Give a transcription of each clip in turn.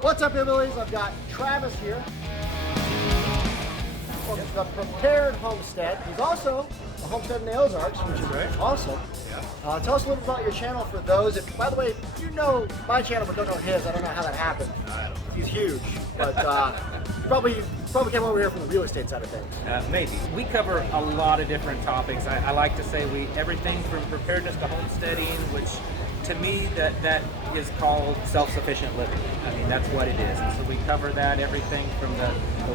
What's up, hillbillies? I've got Travis here from the Prepared Homestead. He's also a homestead in the Ozarks, which is awesome. Yeah. Tell us a little about your channel for those. By the way, you know my channel but don't know his. I don't know how that happened. He's huge, but you probably came over here from the real estate side of things. Maybe. We cover a lot of different topics. I like to say everything from preparedness to homesteading, which to me that is called self-sufficient living. I mean, that's what it is. And so we cover that, everything from the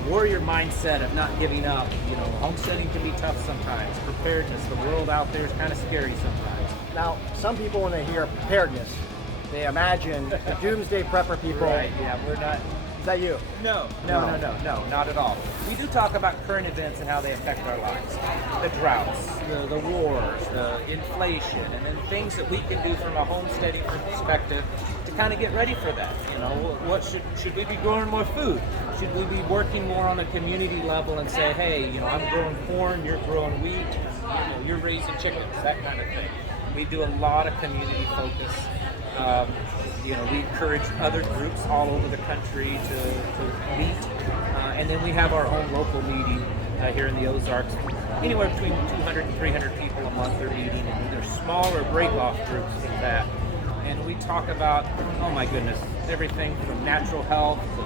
warrior mindset of not giving up. You know, homesteading can be tough sometimes. Preparedness, the world out there is kind of scary sometimes. Now, some people when they hear preparedness, they imagine the doomsday prepper people. Right, yeah, we're not. Is that you? No, not at all. We do talk about current events and how they affect our lives. The droughts, the wars, the inflation, and then things that we can do from a homesteading perspective to kind of get ready for that. You know, what should we be growing more food? Should we be working more on a community level and say, hey, you know, I'm growing corn, you're growing wheat, you know, you're raising chickens, that kind of thing. We do a lot of community focus. You know, we encourage other groups all over the country to meet, and then we have our own local meeting here in the Ozarks. Anywhere between 200 and 300 people a month are meeting, and there's smaller break-off groups than that. And we talk about, oh my goodness, everything from natural health to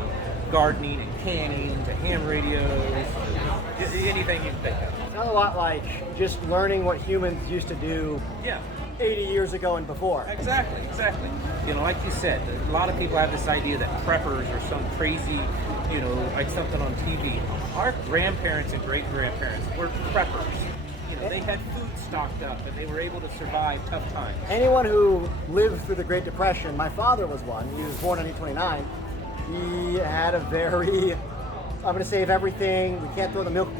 gardening and canning to ham radios, anything you can think of. Sounds a lot like just learning what humans used to do. Yeah. 80 years ago and before. Exactly. You know, like you said, a lot of people have this idea that preppers are some crazy, you know, like something on TV. Our grandparents and great-grandparents were preppers. You know, they had food stocked up and they were able to survive tough times. Anyone who lived through the Great Depression, my father was one. He was born in 1929. He had a very, I'm going to save everything. We can't throw the milk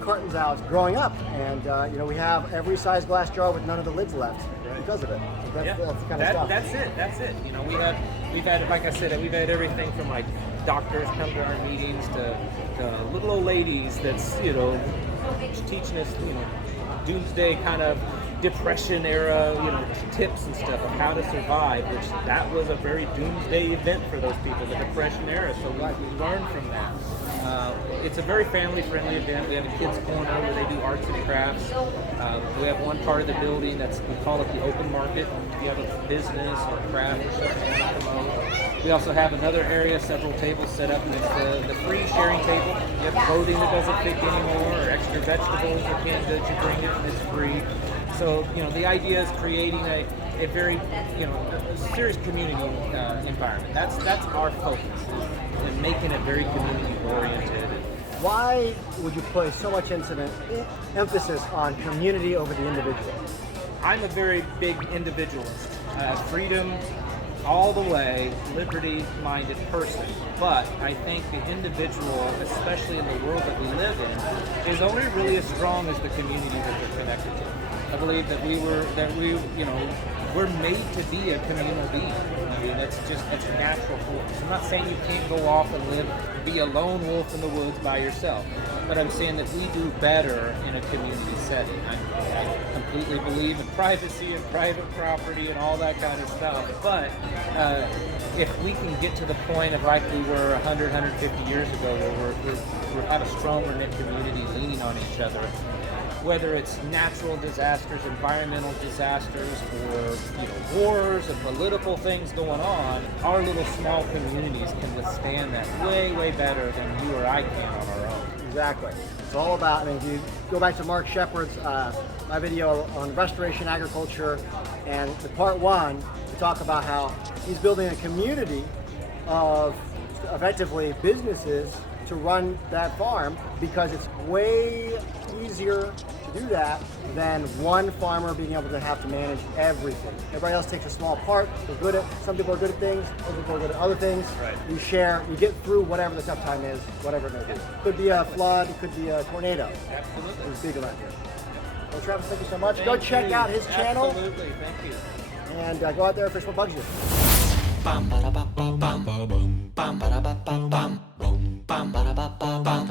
cartons out growing up. And, you know, we have every size glass jar with none of the lids left because of it. That's the kind of stuff. That's it. You know, we've had, like I said, we've had everything from like doctors come to our meetings to little old ladies that's, you know, teaching us, you know, doomsday kind of depression era, you know, tips and stuff of how to survive, which that was a very doomsday event for those people, the depression era. So we learned from that. It's a very family-friendly event. We have a kids' corner where they do arts and crafts. We have one part of the building we call it the open market. If you have a business or craft or something you want to promote. We also have another area, several tables set up. It's the free sharing table. You have clothing that doesn't fit anymore, or extra vegetables or canned goods, you bring it and it's free. So, you know, the idea is creating a very, you know, a serious community environment. That's our focus, and making it very community oriented. Why would you place so much emphasis on community over the individual? I'm a very big individualist. Freedom all the way, liberty-minded person. But I think the individual, especially in the world that we live in, is only really as strong as the community that they're connected to. I believe that we're made to be a communal being. I mean, it's a natural force. I'm not saying you can't go off and be a lone wolf in the woods by yourself, but I'm saying that we do better in a community setting. I completely believe in privacy and private property and all that kind of stuff, but if we can get to the point of like we were 100, 150 years ago, where we have a stronger knit community leaning on each other, whether it's natural disasters, environmental disasters, or, you know, wars and political things going on, our little small communities can withstand that way, way better than you or I can on our own. Exactly. It's all about, I mean, if you go back to Mark Shepard's, my video on restoration agriculture, and the part one, we talk about how he's building a community of effectively businesses to run that farm, because it's way easier to do that than one farmer being able to have to manage everything. Everybody else takes a small part. They're good at, some people are good at things, some people are good at other things. Right. You share, you get through whatever the tough time is, whatever it may be. Could be a flood, it could be a tornado. Absolutely. It's big around here. Well, Travis, thank you so much. Go check out his channel. Absolutely, thank you. And go out there and fish what bugs you. Bum ba da ba bum bum bum bum ba da ba bum bum bum ba da ba bum